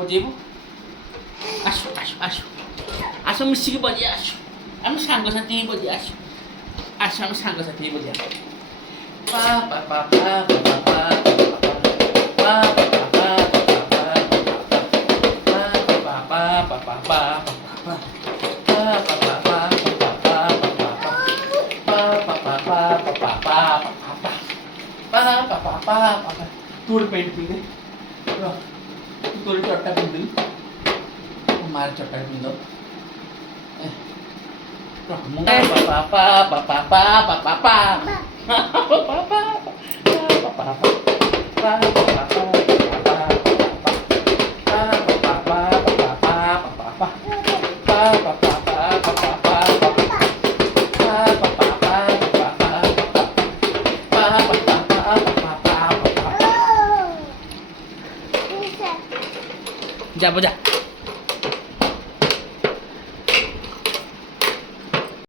ବଜେଇବୁ। ଆସ ଆସ ଆସ ଆସ ମିଶିକି ବଜେଇବା ଆସ। ଆମେ ସାଙ୍ଗସାଥି ହିଁ ବଜେଇବା ଆସ। ଆସ ଆମେ ସାଙ୍ଗସାଥି ହିଁ ବଜେଇବା। ପା ପା ପା ପା ପା ପା ପା तोड़ पेंट पिंधे तोड़ चट्टा पिंधे मार चट्टा पिंधो जा बजा